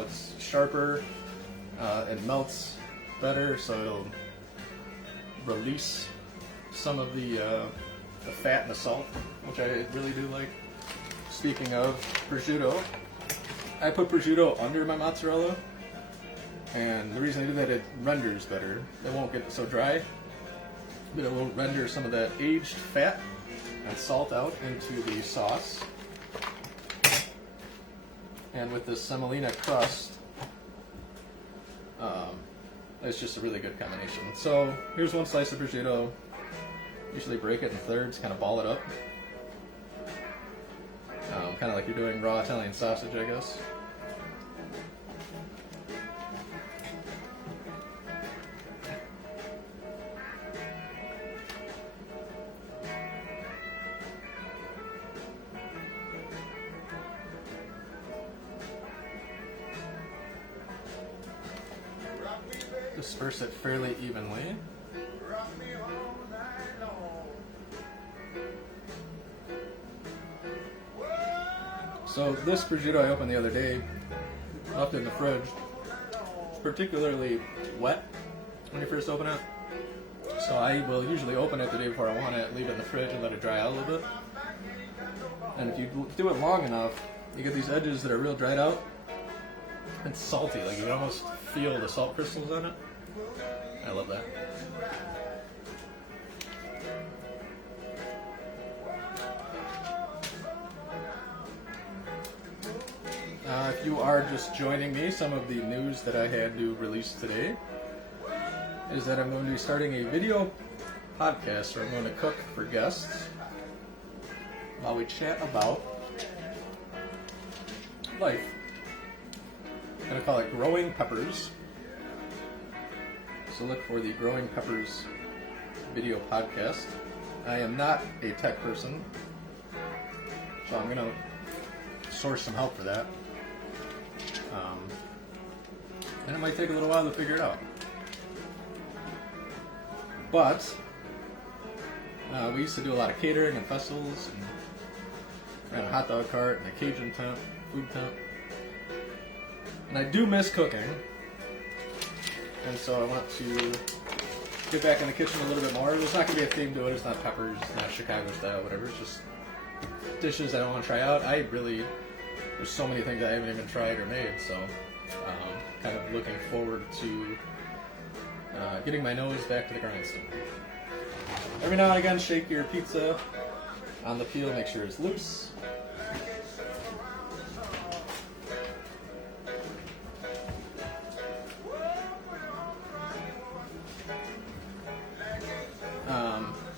know, it's sharper, it melts better, so it'll release some of the fat and the salt, which I really do like. Speaking of prosciutto, I put prosciutto under my mozzarella, and the reason I do that, it renders better. It won't get so dry, but it will render some of that aged fat and salt out into the sauce. And with this semolina crust, it's just a really good combination. So here's one slice of prosciutto. Usually break it in thirds, kind of ball it up. Kind of like you're doing raw Italian sausage, I guess. Disperse it fairly evenly. So this prosciutto I opened the other day, left it in the fridge. It's particularly wet when you first open it. So I will usually open it the day before I want it, leave it in the fridge and let it dry out a little bit. And if you do it long enough, you get these edges that are real dried out. It's salty, like you can almost feel the salt crystals on it. I love that. If you are just joining me, some of the news that I had to release today is that I'm going to be starting a video podcast where I'm going to cook for guests while we chat about life. I'm going to call it Growing Peppers. So look for the Growing Peppers video podcast. I am not a tech person, so I'm going to source some help for that. And it might take a little while to figure it out. But we used to do a lot of catering and festivals, and ran a hot dog cart and a Cajun tent, food tent. And I do miss cooking, and so I want to get back in the kitchen a little bit more. There's not going to be a theme to it. It's not peppers, it's not Chicago style, whatever. It's just dishes I want to try out. There's so many things I haven't even tried or made, so kind of looking forward to getting my nose back to the grindstone. Every now and again, shake your pizza on the peel, make sure it's loose.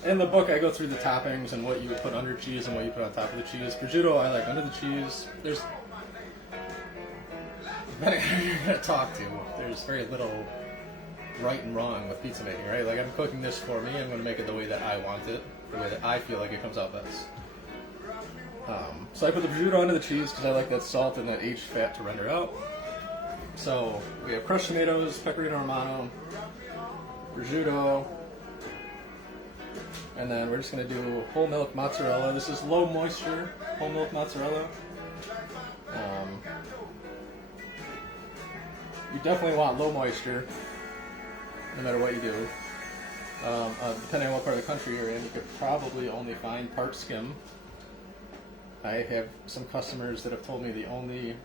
In the book, I go through the toppings and what you would put under cheese and what you put on top of the cheese. Prosciutto, I like under the cheese. Depending on who you're going to talk to, there's very little right and wrong with pizza making, right? Like, I'm cooking this for me, I'm going to make it the way that I want it, the way that I feel like it comes out best. So I put the prosciutto under the cheese because I like that salt and that aged fat to render out. So we have crushed tomatoes, pecorino romano, prosciutto, and then we're just going to do whole milk mozzarella. This is low moisture whole milk mozzarella. You definitely want low moisture, no matter what you do. Depending on what part of the country you're in, you could probably only find part skim. I have some customers that have told me the only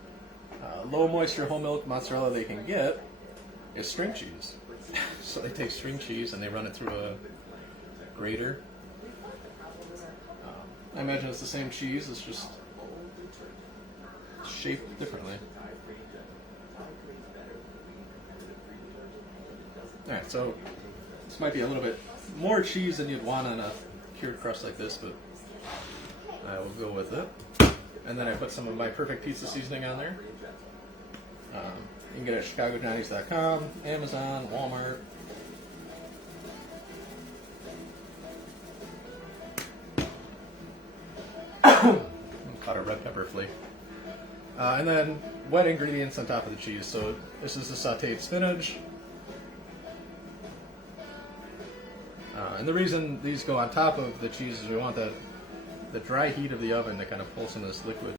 low moisture whole milk mozzarella they can get is string cheese. So they take string cheese and they run it through a grater. I imagine it's the same cheese, it's just shaped differently. Alright, so this might be a little bit more cheese than you'd want on a cured crust like this, but I will go with it. And then I put some of my perfect pizza seasoning on there. You can get it at chicagojohnnies.com, Amazon, Walmart. Caught a red pepper flake. And then wet ingredients on top of the cheese. So this is the sauteed spinach. And the reason these go on top of the cheese is we want the dry heat of the oven to kind of pull some of this liquid